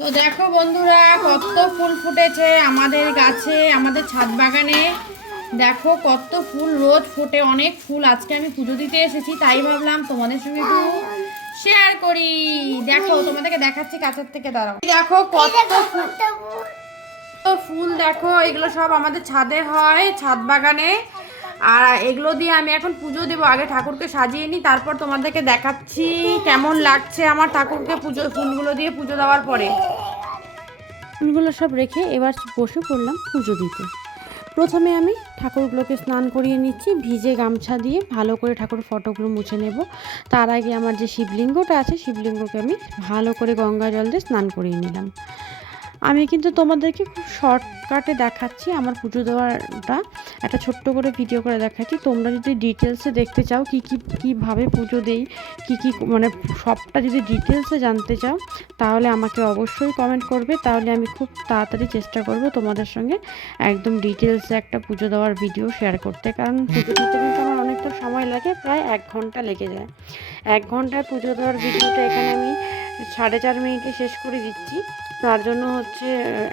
তো দেখো বন্ধুরা, কত ফুল ফুটেছে আমাদের গাছে, আমাদের ছাদ বাগানে। দেখো কত ফুল রোজ ফোটে, অনেক ফুল। আজকে আমি পুজো দিতে এসেছি, তাই ভাবলাম তোমাদের সঙ্গে একটু শেয়ার করি। দেখো তোমাদেরকে দেখাচ্ছি কাছের থেকে, দাঁড়াও। দেখো কত ফুল, দেখো এগুলো সব আমাদের ছাদে হয়, ছাদ বাগানে। আর এগুলো দিয়ে আমি এখন পুজো দেবো। আগে ঠাকুরকে সাজিয়ে নিই, তারপর তোমাদেরকে দেখাচ্ছি কেমন লাগছে আমার ঠাকুরকে পুজো, ফুলগুলো দিয়ে পুজো দেওয়ার পরে। ফুলগুলো সব রেখে এবার বসে পড়লাম পুজো দিতে। প্রথমে আমি ঠাকুরগুলোকে স্নান করিয়ে নিচ্ছি, ভিজে গামছা দিয়ে ভালো করে ঠাকুর ফটোগুলো মুছে নেব। তার আগে আমার যে শিবলিঙ্গটা আছে, শিবলিঙ্গকে আমি ভালো করে গঙ্গা জল দিয়ে স্নান করিয়ে নিলাম। আমি কিন্তু তোমাদেরকে খুব শর্টকাটে দেখাচ্ছি আমার পুজো দেওয়াটা, একটা ছোট্ট করে ভিডিও করে দেখাচ্ছি। তোমরা যদি ডিটেলসে দেখতে চাও কীভাবে পুজো দেই, কী মানে সবটা যদি ডিটেলসে জানতে চাও, তাহলে আমাকে অবশ্যই কমেন্ট করবে। তাহলে আমি খুব তাড়াতাড়ি চেষ্টা করব তোমাদের সঙ্গে একদম ডিটেলসে একটা পুজো দেওয়ার ভিডিও শেয়ার করতে। কারণ পুজো দিতে কিন্তু আমার অনেকটা সময় লাগে, প্রায় 1 ঘন্টা লেগে যায়। 1 ঘন্টার পুজো দেওয়ার ভিডিওটা এখানে আমি 4.5 মিনিটে শেষ করে দিচ্ছি। তার জন্য হচ্ছে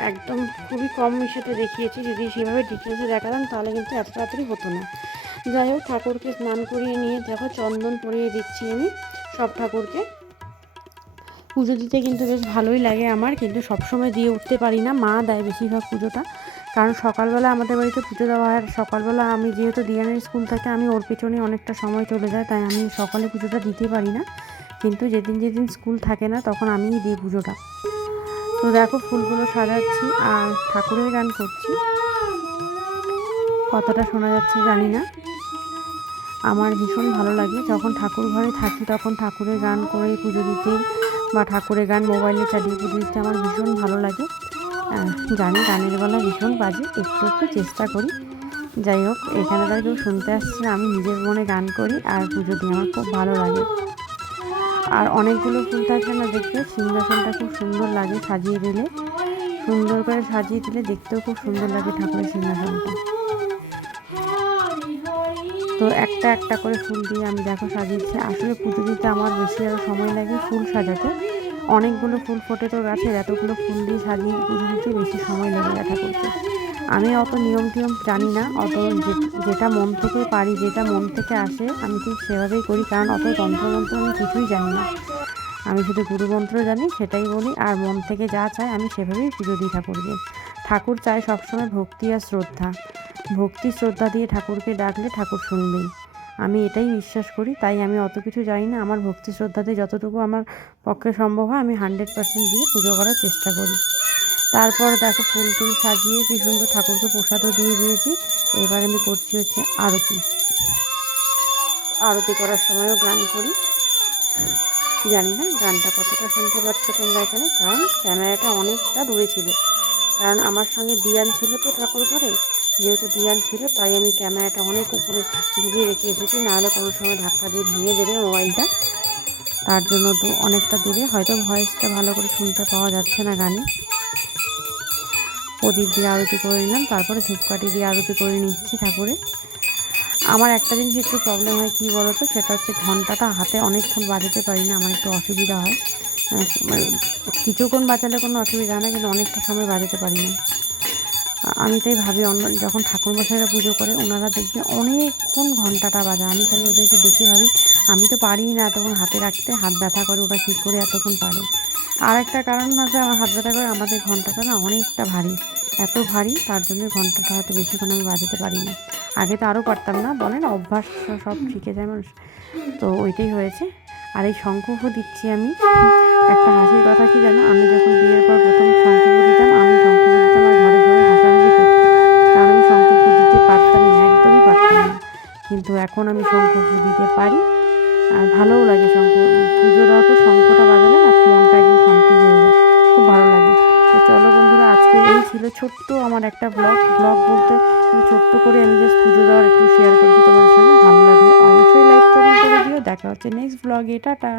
একদম খুবই কম মিশাতে দেখিয়েছি। যদি সেভাবে ডিটেলসে দেখাতাম তাহলে কিন্তু এত তাড়াতাড়ি হতো না। যাই হোক, ঠাকুরকে স্নান করিয়ে নিয়ে দেখো চন্দন পরিয়ে দিচ্ছি আমি সব ঠাকুরকে। পুজো দিতে কিন্তু বেশ ভালোই লাগে আমার, কিন্তু সবসময় দিয়ে উঠতে পারি না, মা দেয় বেশিরভাগ পুজোটা। কারণ সকালবেলা আমাদের বাড়িতে পুজো দেওয়া হয়, সকালবেলা আমি যেহেতু দিয়ানের স্কুল থেকে আমি ওর পেছনে অনেকটা সময় চলে যায়, তাই আমি সকালে পুজোটা দিতে পারি না। কিন্তু যেদিন স্কুল থাকে না তখন আমিই দিই পুজোটা। তো দেখো ফুলগুলো সাজাচ্ছি আর ঠাকুরের গান করছি। কতটা শোনা যাচ্ছে জানি না। আমার ভীষণ ভালো লাগে যখন ঠাকুর ঘরে থাকি, তখন ঠাকুরের গান করে পুজো দিতে বা ঠাকুরের গান মোবাইলে চালিয়ে পুজো দিতে আমার ভীষণ ভালো লাগে। জানি গানের গলা ভীষণ বাজে, একটু চেষ্টা করি। যাই হোক, এখানে তার কেউ শুনতে আসছে না, আমি নিজের মনে গান করি আর পুজো দিই, আমার খুব ভালো লাগে। আর অনেকগুলো ফুল থাকে না দেখতে, সিংহাসনটা খুব সুন্দর লাগে সাজিয়ে দিলে, সুন্দর করে সাজিয়ে দিলে দেখতেও খুব সুন্দর লাগে ঠাকুরের সিংহাসনটা। তো একটা একটা করে ফুল দিয়ে আমি দেখো সাজিয়েছি। আসলে পুজো দিতে আমার বেশি আরও সময় লাগে ফুল সাজাতে, অনেকগুলো ফুল ফোটে তো গাছের, এতগুলো ফুল দিয়ে সাজিয়ে পুজো দিতে বেশি সময় লেগে যায় ঠাকুরকে। আমি অত নিয়ম টিয়ম জানি না, অত যেটা মন থেকে পারি, যেটা মন থেকে আসে আমি ঠিক সেভাবেই করি। কারণ অত তন্ত্রমন্ত্র আমি কিছুই জানি না, আমি শুধু গুরুমন্ত্র জানি, সেটাই বলি। আর মন থেকে যা চায় আমি সেভাবেই পুজো দিই ঠাকুরকে। ঠাকুর চায় সবসময় ভক্তি আর শ্রদ্ধা, ভক্তি শ্রদ্ধা দিয়ে ঠাকুরকে ডাকলে ঠাকুর শুনবেই, আমি এটাই বিশ্বাস করি। তাই আমি অত কিছু জানি না, আমার ভক্তি শ্রদ্ধাতে যতটুকু আমার পক্ষে সম্ভব হয় আমি 100% দিয়ে পুজো করার চেষ্টা করি। তারপর দেখো ফুল টুল সাজিয়ে কি সুন্দর ঠাকুরকে প্রসাদও দিয়ে দিয়েছি। এবার আমি করছি হচ্ছে আরতি। আরতি করার সময়ও গান করি। জানি না গানটা কতটা শুনতে পাচ্ছ তোমরা এখানে, কারণ ক্যামেরাটা অনেকটা দূরে ছিল। কারণ আমার সঙ্গে দিয়ান ছিল তো ঠাকুর ঘরে, যেহেতু দিয়ান ছিল তাই আমি ক্যামেরাটা অনেক উপরে দূরে রেখে এসেছি, নাহলে কোনো সময় ধাক্কা দিয়ে ভেঙে দেবে মোবাইলটা। তার জন্য তো অনেকটা দূরে, হয়তো ভয়েসটা ভালো করে শুনতে পাওয়া যাচ্ছে না গানে। প্রদীপ দিয়ে আরতি করে নিলাম, তারপরে ধূপকাঠি দিয়ে আরতি করে নিচ্ছি ঠাকুরের। আমার একটা জিনিস একটু প্রবলেম হয়, কী বলো তো, সেটা হচ্ছে ঘন্টাটা হাতে অনেকক্ষণ বাজাতে পারি না, আমার একটু অসুবিধা হয়। কিছুক্ষণ বাজালে কোনো অসুবিধা হয় না, কিন্তু অনেকটা সময় বাজাতে পারি না। আমি তাই ভাবি যখন ঠাকুরমশাইরা পুজো করে ওনারা দেখবে অনেকক্ষণ ঘন্টাটা বাজায়, আমি খালি ওদেরকে দেখে ভাবি আমি তো পারি না এতক্ষণ হাতে রাখতে, হাত ব্যথা করে, ওরা কী করে এতক্ষণ পারে। আর একটা কারণ আছে আমার হাত ব্যথা করে, আমাদের ঘন্টাটা না অনেকটা ভারী, এত ভারী, তার জন্য ঘন্টাটা হয়তো বেশিক্ষণ আমি বাজাতে পারি না। আগে তো আরও পারতাম না, বলে না অভ্যাস সব শিখে যায় মানুষ, তো ওইটাই হয়েছে। আর এই শঙ্খও দিচ্ছি আমি। একটা হাসির কথা কি জানো, আমি যখন বিয়ের পর প্রথম শঙ্খ দিতাম, আমি শঙ্খ দিতাম আর ঘরে সবাই হাসাহাসি করতো, কারণ আমি শঙ্খ দিতে পারতাম না, একদমই পারতাম না। কিন্তু এখন আমি শঙ্খ দিতে পারি আর ভালোও লাগে। শঙ্খ পুজো দেওয়ার পর শঙ্খটা বাজালে না মনটা একদম শান্তি হয়ে যায়, খুব ভালো লাগে। তো চলো বন্ধুরা, আজকে এই ছিল ছোট্ট আমার একটা ব্লগ বলতে ছোট্ট করে আমি জাস্ট পুজো দেওয়ার একটু শেয়ার করেছি তোমাদের সঙ্গে। ভালো লাগলে অবশ্যই লাইক কমেন্ট করে দিও। দেখা হচ্ছে নেক্সট ব্লগে, টাটা।